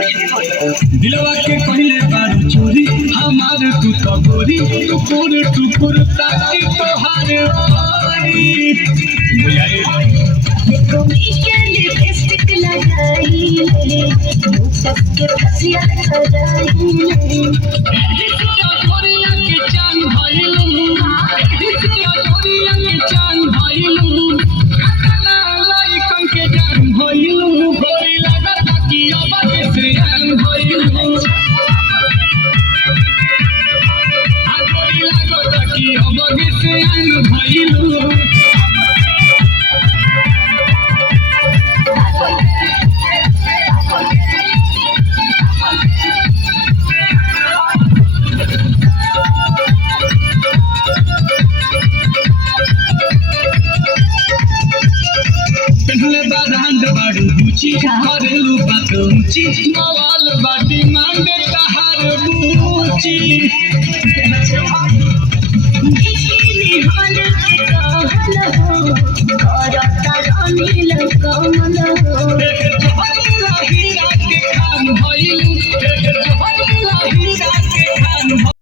दिलवा के कहले बारू चोरी हमार तू तो गोरी टुकुर टुकुर ताकि तोहार ओरी लिपस्टिक लगाई ले सबके फसिया कराई ले गोरिया के चांद भइलू गोरिया के चांद भइलू काला लाइकन के जान भइलू गोरी लगा कि अब से जान भइलू गोरी लगा कि अब से जान भइलू पहले बारांड बारू बुची करेलू बात ऊंची मवाल बाटी मांगे तहार बूची देखिनी हाल के कहल हो करता नील कमल हो